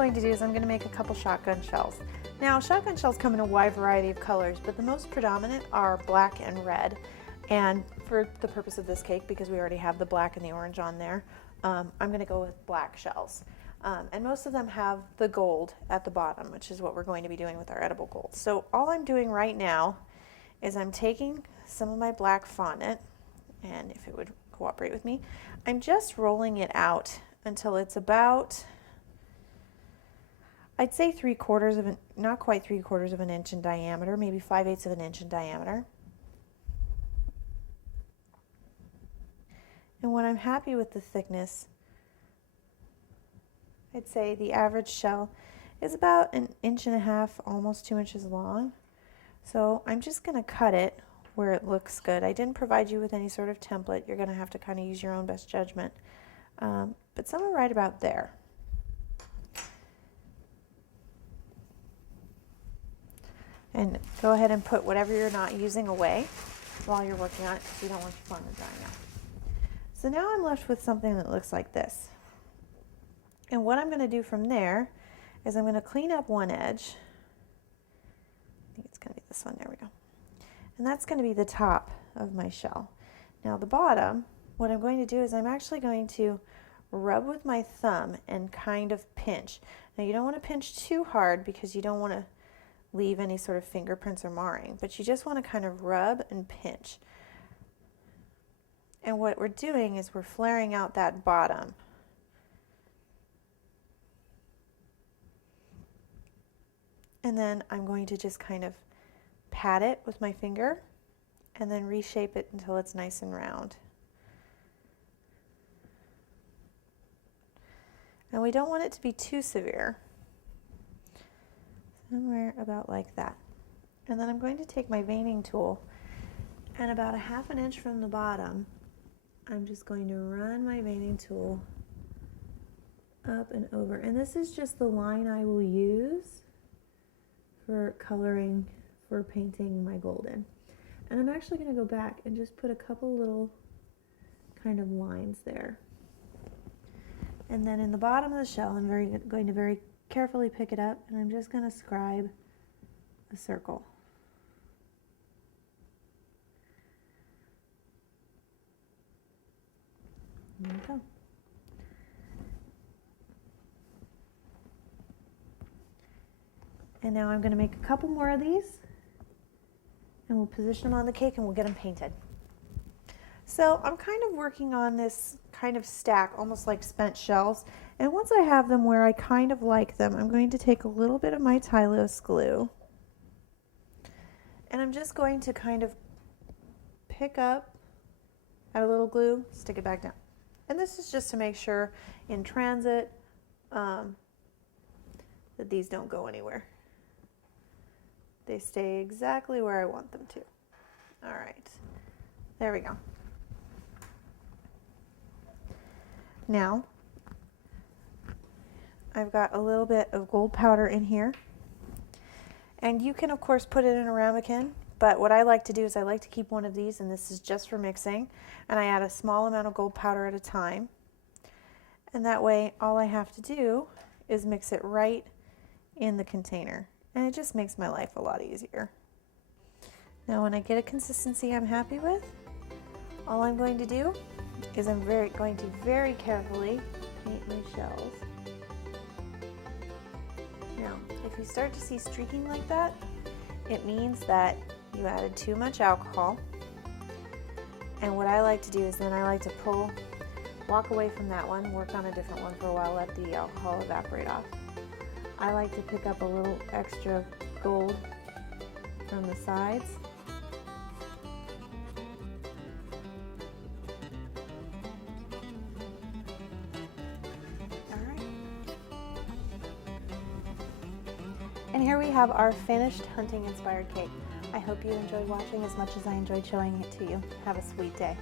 going to do is I'm going to make a couple shotgun shells. Now, shotgun shells come in a wide variety of colors, but the most predominant are black and red. And for the purpose of this cake, because we already have the black and the orange on there, I'm going to go with black shells. And most of them have the gold at the bottom, which is what we're going to be doing with our edible gold. So all I'm doing right now is I'm taking some of my black fondant, and if it would cooperate with me, I'm just rolling it out until it's about, I'd say 3/4 of an, not quite 3/4 of an inch in diameter, maybe 5/8 of an inch in diameter. And when I'm happy with the thickness, I'd say the average shell is about 1.5 inches, almost 2 inches long. So I'm just going to cut it where it looks good. I didn't provide you with any sort of template. You're going to have to kind of use your own best judgment. But somewhere right about there. And go ahead and put whatever you're not using away while you're working on it, because you don't want your fondant drying out. So now I'm left with something that looks like this. And what I'm going to do from there is I'm going to clean up one edge. I think it's going to be this one. There we go. And that's going to be the top of my shell. Now the bottom, what I'm going to do is I'm actually going to rub with my thumb and kind of pinch. Now you don't want to pinch too hard because you don't want to leave any sort of fingerprints or marring, but you just want to kind of rub and pinch. And what we're doing is we're flaring out that bottom. And then I'm going to just kind of pat it with my finger and then reshape it until it's nice and round. And we don't want it to be too severe. Somewhere about like that. And then I'm going to take my veining tool, and about 1/2 inch from the bottom, I'm just going to run my veining tool up and over. And this is just the line I will use for coloring, for painting my gold in. And I'm actually going to go back and just put a couple little kind of lines there. And then in the bottom of the shell, I'm going to very carefully pick it up, and I'm just going to scribe a circle. There we go. And now I'm going to make a couple more of these, and we'll position them on the cake and we'll get them painted. So I'm kind of working on this kind of stack, almost like spent shells. And once I have them where I kind of like them, I'm going to take a little bit of my Tylose glue, and I'm just going to kind of pick up, add a little glue, stick it back down. And this is just to make sure in transit that these don't go anywhere. They stay exactly where I want them to. All right, there we go. Now, I've got a little bit of gold powder in here. And you can, of course, put it in a ramekin. But what I like to do is I like to keep one of these, and this is just for mixing. And I add a small amount of gold powder at a time. And that way, all I have to do is mix it right in the container. And it just makes my life a lot easier. Now, when I get a consistency I'm happy with, all I'm going to do is I'm going to very carefully paint my shells. Now, if you start to see streaking like that, it means that you added too much alcohol. And what I like to do is then I like to walk away from that one, work on a different one for a while, let the alcohol evaporate off. I like to pick up a little extra gold from the sides. And here we have our finished hunting inspired cake. I hope you enjoyed watching as much as I enjoyed showing it to you. Have a sweet day.